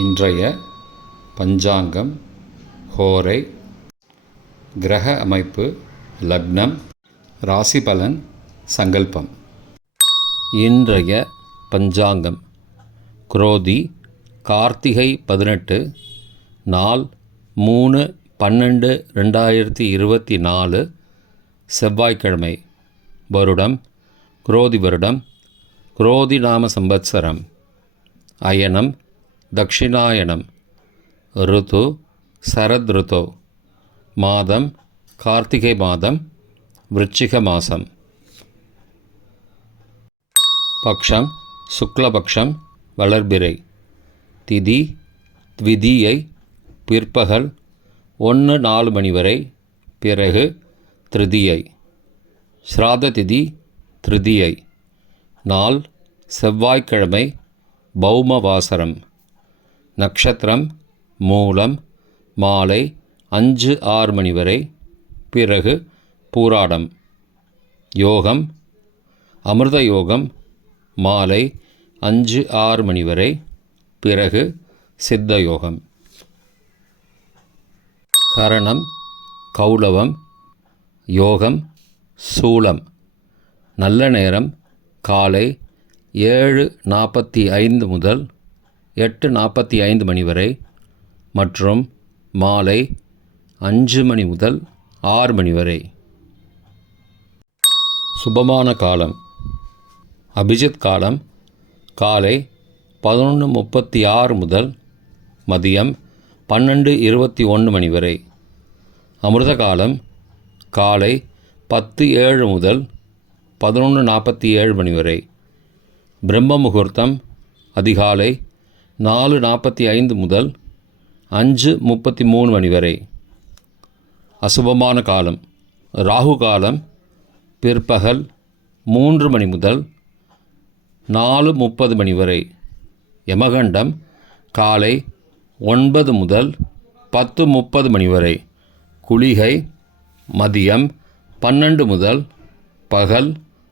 இன்றைய பஞ்சாங்கம், ஹோரை, கிரக அமைப்பு, லக்னம், ராசி பலன், சங்கல்பம். இன்றைய பஞ்சாங்கம் குரோதி கார்த்திகை 18, நாள் 3/12/2024, செவ்வாய்க்கிழமை. வருடம் குரோதி வருடம், குரோதி நாம சம்பத்சரம். அயனம் தக்ஷிணாயனம். ருது சரத் ருது. மாதம் கார்த்திகை மாதம், விருச்சிக மாதம். பக்ஷம் சுக்லபக்ஷம், வளர்பிறை. திதி த்விதியை, பிற்பகல் 1-4 மணி வரை, பிறகு திருதியை. ஸ்ராத திதி திருதியை. நாள் செவ்வாய்க்கிழமை, பௌமவாசரம். நட்சத்திரம் மூலம், மாலை 5-6 மணி வரை, பிறகு பூராடம். யோகம் அமிர்த யோகம், மாலை 5-6 மணி வரை, பிறகு சித்த யோகம். கரணம் கௌளவம். யோகம் சூலம். நல்ல நேரம் காலை 7:45 முதல் 8:45 மணி வரை மற்றும் மாலை 5 மணி முதல் 6 மணி வரை. சுபமான காலம் அபிஜித் காலம் காலை 11:36 முதல் மதியம் 12:21 மணி வரை. அமிர்த காலம் காலை 10:07 முதல் 11:47 மணி வரை. பிரம்ம முகூர்த்தம் அதிகாலை 4:45 முதல் 5:33 மணி வரை. அசுபமான காலம் ராகு காலம் பிற்பகல் 3 மணி முதல் 4:30 மணி வரை. யமகண்டம் காலை 9 முதல் 10:30 மணி வரை. குளிகை மதியம் 12 முதல் பகல்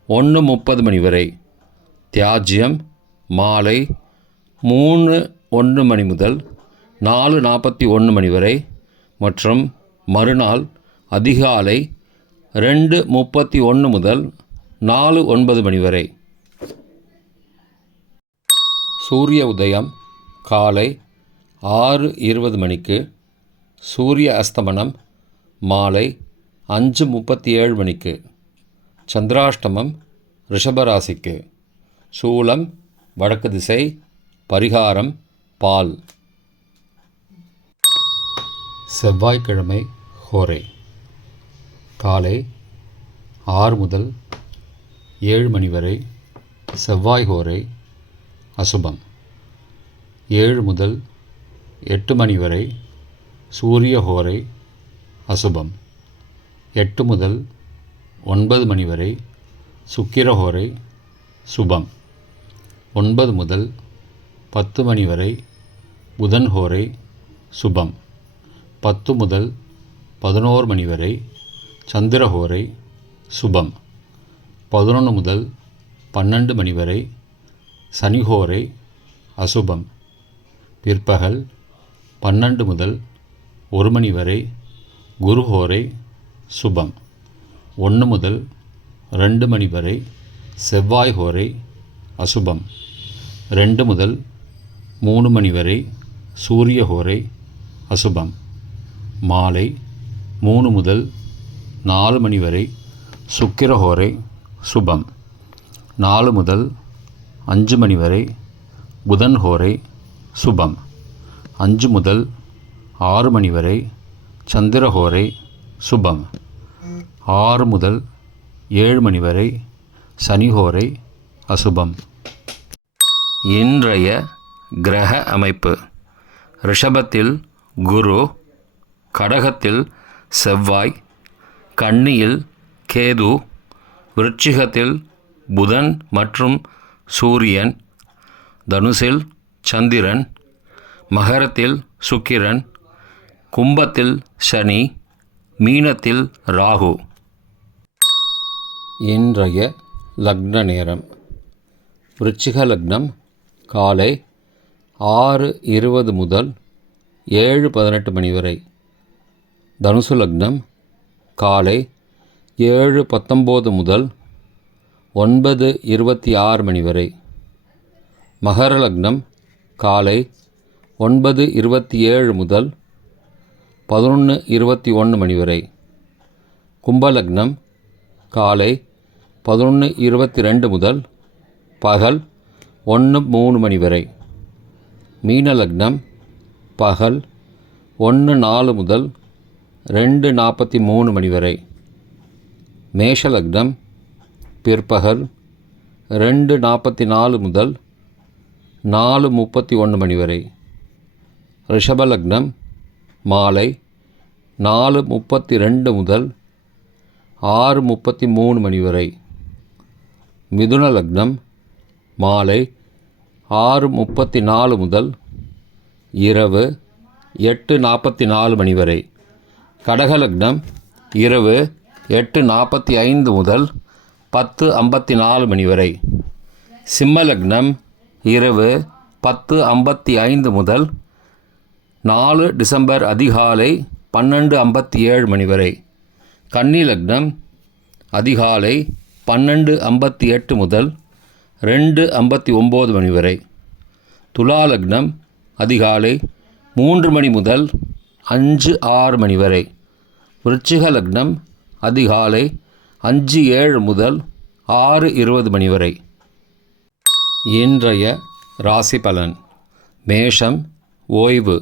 1:30 மணி வரை. தியாஜ்யம் மாலை 3:01 மணி முதல் 4:41 மணி வரை மற்றும் மறுநாள் அதிகாலை 2:31 முதல் 4:09 மணி வரை. சூரிய உதயம் காலை 6:20 மணிக்கு. சூரிய அஸ்தமனம் மாலை 5:37 மணிக்கு. சந்திராஷ்டமம் ரிஷபராசிக்கு. சூலம் வடக்கு திசை. பரிகாரம் பால். செவ்வாய்க்கிழமை ஹோரை காலை 6 முதல் 7 மணி வரை, செவ்வாய் ஹோரை அசுபம். 7 முதல் 8 மணி வரை, சூரிய ஹோரை அசுபம். 8 முதல் 9 மணி வரை, சுக்கிர ஹோரை சுபம். 9 முதல் 10 மணி வரை, புதன் ஹோரை சுபம். 10 முதல் 11 மணி வரை, சந்திர ஹோரை சுபம். 11 முதல் 12 மணி வரை, சனி ஹோரை அசுபம். பிற்பகல் 12 முதல் 1 மணி வரை, குரு ஹோரை சுபம். 1 முதல் 2 மணி வரை, செவ்வாய் ஹோரை அசுபம். 2 முதல் 3 மணி வரை, சூரிய ஹோரை அசுபம். மாலை 3 முதல் 4 மணி வரை, சுக்கிர ஹோரை சுபம். 4 முதல் 5 மணி வரை, புதன் ஹோரை சுபம். 5 முதல் 6 மணி வரை, சந்திர ஹோரை சுபம். 6 முதல் 7 மணி வரை, சனி ஹோரை அசுபம். இன்றைய கிரக அமைப்பு ரிஷபத்தில் குரு, கடகத்தில் செவ்வாய், கன்னியில் கேது, விருச்சிகத்தில் புதன் மற்றும் சூரியன், தனுசில் சந்திரன், மகரத்தில் சுக்கிரன், கும்பத்தில் சனி, மீனத்தில் ராகு. இன்றைய லக்ன நேரம் விருச்சிக லக்னம் காலை 6:20 முதல் 7:18 மணி வரை. தனுசு லக்னம் காலை 7:19 முதல் 9:26 மணி வரை. மகர லக்னம் காலை 9:27 முதல் 11:21 மணி வரை. கும்பலக்னம் காலை 11:22 முதல் பகல் 1:03 மணி வரை. மீன லக்னம் பகல் 1:04 முதல் 2:43 மணி வரை. மேஷ லக்னம் பிற்பகல் 2:44 முதல் 4:31 மணி வரை. ரிஷப லக்னம் மாலை 4:32 முதல் 6:33 மணி வரை. மிதுன லக்னம் மாலை 6:34 முதல் இரவு 8:44 மணி வரை. கடக லக்னம் இரவு 8:45 முதல் 10:54 மணி வரை. சிம்ம லக்னம் இரவு 10:55 முதல் 4 டிசம்பர் அதிகாலை 12:57 மணி வரை. கன்னி லக்னம் அதிகாலை 12:58 முதல் 2:59 மணி வரை. துலா லக்னம் அதிகாலை 3 மணி முதல் 5:06 மணி வரை. விருச்சிக லக்னம் அதிகாலை 5:07 முதல் 6:20 மணி வரை. இன்றைய ராசி பலன். மேஷம் ஓய்வு,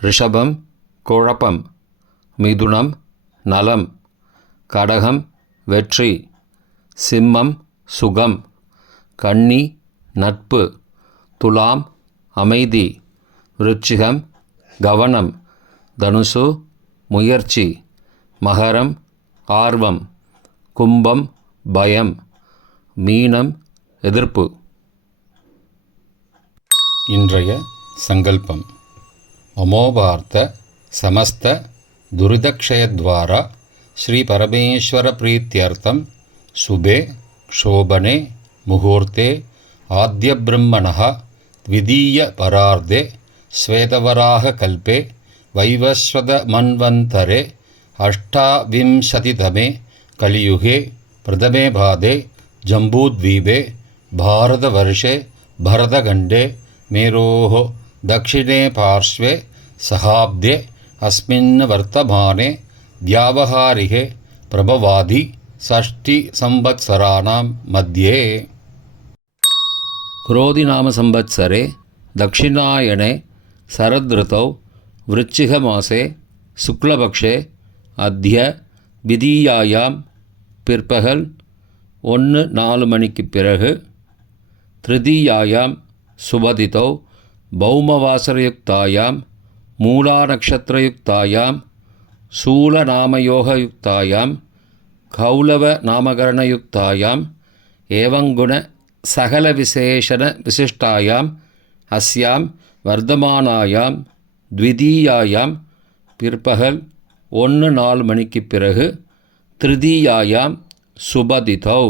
ரிஷபம் குழப்பம், மிதுனம் நலம், கடகம் வெற்றி, சிம்மம் சுகம், கன்னி நட்பு, துலாம் அமைதி, விருச்சிகம் கவனம், தனுசு முயற்சி, மகரம் ஆர்வம், கும்பம் பயம், மீனம் எதிர்ப்பு. இன்றைய சங்கல்பம். அமோபார்த்த சமஸ்த துரிதக்ஷயத்வாரா ஸ்ரீ பரமேஸ்வர பிரீத்யர்த்தம் சுபே க்ஷோபனே முகூர்த்தே ஆத்ய பிரம்மணः த்விதீய பரார்த்தே ஸ்வேதவராக கல்பே வைவஸ்வத மன்வந்தரே அஷ்டாவிம்சதிதமே கலியுகே பிரதமே பாதே ஜம்பூத்வீபே பாரதவர்ஷே பரதகண்டே மேரோः दक्षिणे पार्श्वे सहाब्दे अस्मिन् वर्तमाने व्यावहारिके प्रभवादि षष्टि संवत्सराणां मध्ये. क्रोधिनाम संवत्सरे दक्षिणायने शरदृतौ वृश्चिकमासे शुक्लपक्षे अद्य विदीयायां பிற்பகல் 1:04 மணிக்கு பிறகு திருதீயாயாம் சுபதிதௌ பௌமவாசரயுக்தாயாம் மூலாநக்ஷத்திரயுக்தாயாம் சூலநாமயோகயுக்தாயாம் கௌலவ நாமகரணயுக்தாயாம் ஏவங்குண சகல விசேஷண விசிஷ்டாயாம் அஸ்யாம் வர்த்தமானாயாம் த்விதீயாயாம் பிற்பகல் 1:04 மணிக்கு பிறகு திருதீயாயாம் சுபதிதௌ